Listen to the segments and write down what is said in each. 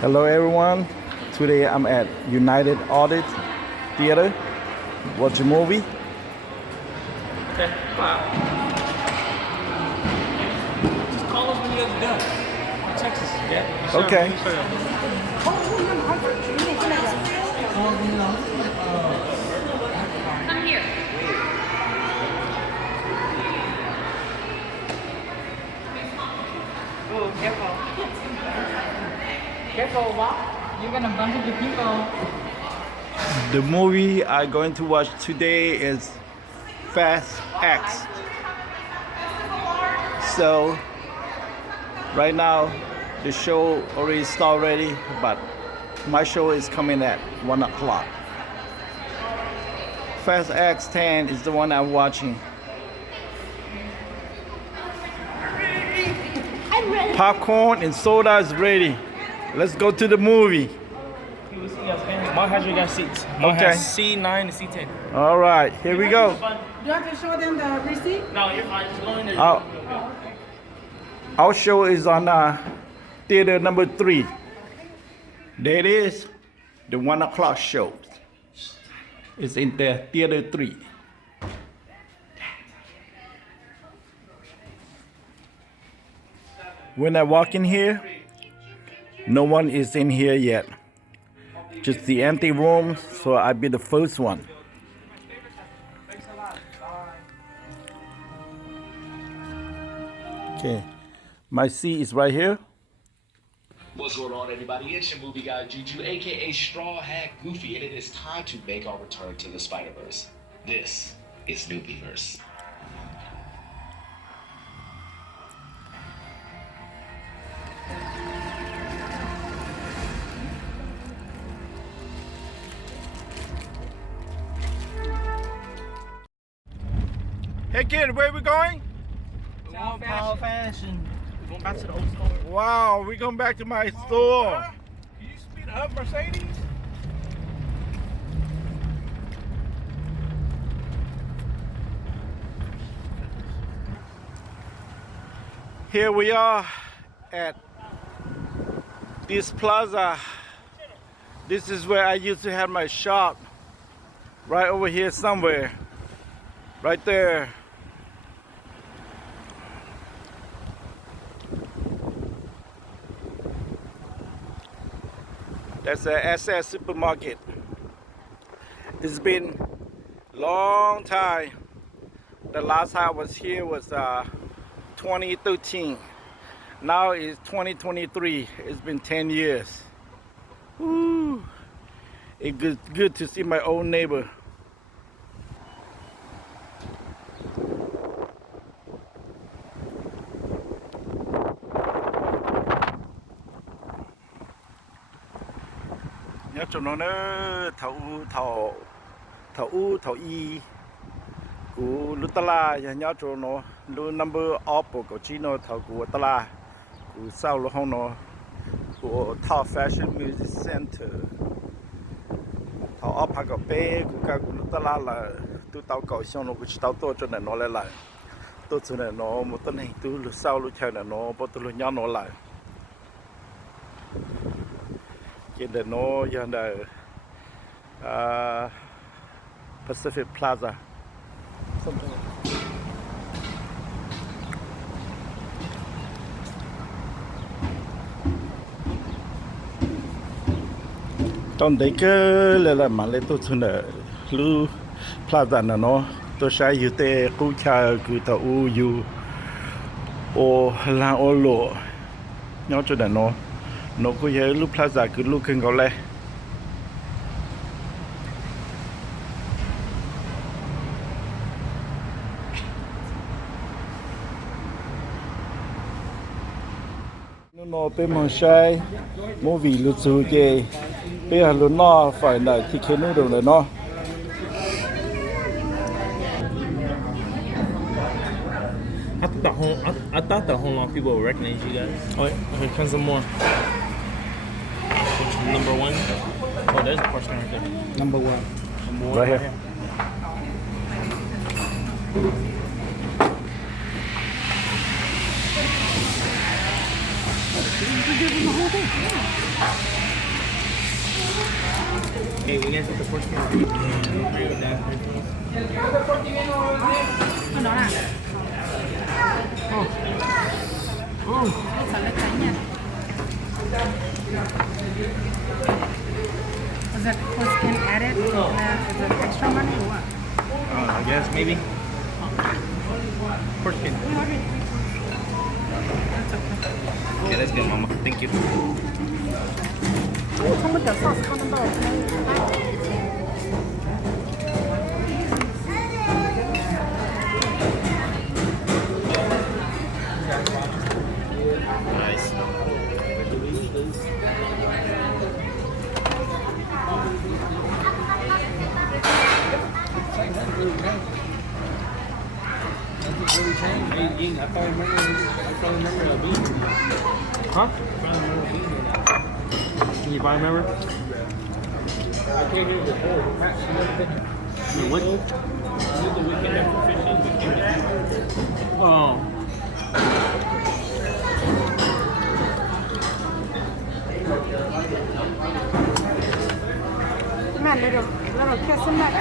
Hello everyone. Today I'm at United Audit Theater. Watch a movie. Okay. Wow. Just call us when you guys are done. Texas. Yeah. Yes, sir. Okay. Yes, sir. Come here. Oh, careful. Careful, Bob. You're gonna bump into people. The movie I'm going to watch today is Fast X. So right now the show already started already, but my show is coming at 1 o'clock. Fast X 10 is the one I'm watching. Popcorn and soda is ready. Let's go to the movie. Mark has your guys' seats. Mark Okay. has C9 and C10. All right, here we go. Do you have to show them the receipt? No, you're fine. Just go in there. Our show is on theater number 3. There it is, the 1 o'clock show. It's in the theater 3. When I walk in here, no one is in here yet. Just the empty rooms, so I'll be the first one. Okay, my seat is right here. What's going on, everybody? It's your movie guy Juju, aka Straw Hat Goofy, and it is time to make our return to the Spider-Verse. This is Newbieverse. Hey kid, where we going? Power Fashion. We're going back to the old store. Wow, we're going back to my store. Can you speed up, Mercedes? Here we are at this plaza. This is where I used to have my shop. Right over here somewhere. Right there. That's the SS supermarket. It's been long time. The last time I was here was 2013. Now it's 2023. It's been 10 years. Woo. It's good to see my old neighbor. Nhớ cho nó thầu thầu thầu thầu y của Lutala nhớ cho nó lu number up của chỉ nó thầu của Lutala của sau lu hông nó của Top Fashion Music Center thầu up cái bé của cái của Lutala là tu tàu cầu xong nó của chỉ tàu to cho nên nó lại tôi cho nên nó một tuần này tu lu sau lu chơi là nó bắt tu lu nhớ nó lại in the north yonder Pacific Plaza. Something like that. Trong đấy cơ là mà lấy tôi xuống ở lu plaza nào nó tôi sẽ yêu tê cú cha cú tàu u ô la ô lộ nhớ cho nó có gì lúc plaza cứ lúc kinh gọi lẽ nó bên mông say mua vị lúc chú kê bây giờ lúc nó phải là khi khi nó được rồi nó I thought the Hong Long people would recognize you guys. Oh, wait, here comes some more. Which number 1? Oh, there's a person right there. Number 1. Number 1 right here. Hey, we guys get the pork skin. Nó là sợ nó cháy nha. Is that pork skin added? Is it extra money or what? I guess maybe. Pork skin. Yeah, that's good, Mama. Thank you. không biết được sauce con nó Nice. Huh? Can you find remember? I can't hear the what? The weekend after fishing, we came to. Oh. Man, little kiss in that.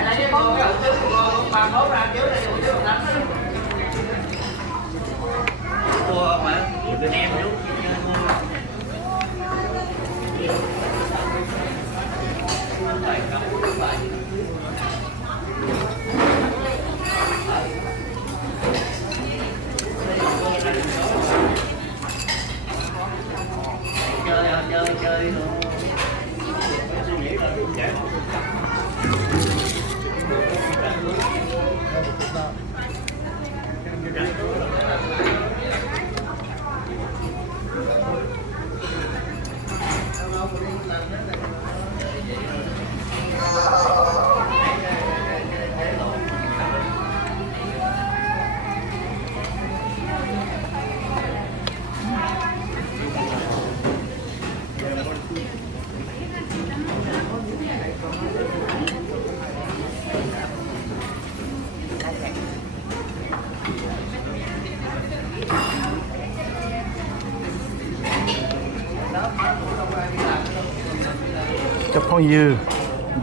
Cho phong dư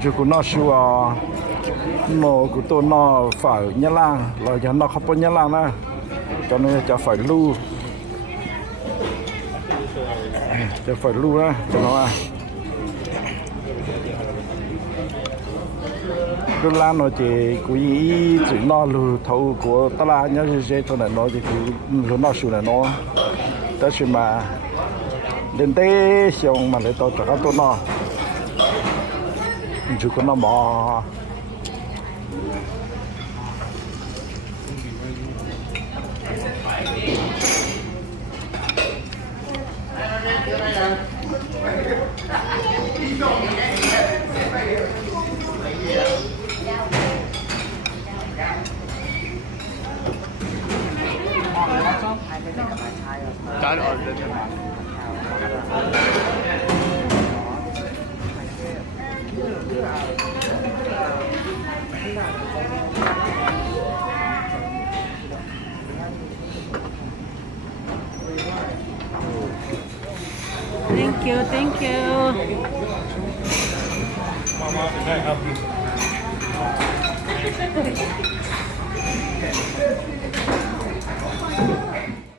dù của nó xua nó của tôi nó phải nhá lang rồi cho nó không có nhá lang nữa cho nên cho phải lưu cho phải lưu á cho nó à đôi lan nó chỉ của ý chỉ nó lưu thầu của ta la nhớ gì thôi này nó chỉ của nó xua này nó tới khi mà đến đây xong mà lại tao cho các tôi nó chú con nó bỏ God ordered. Thank you, thank you. Mama, can I help you?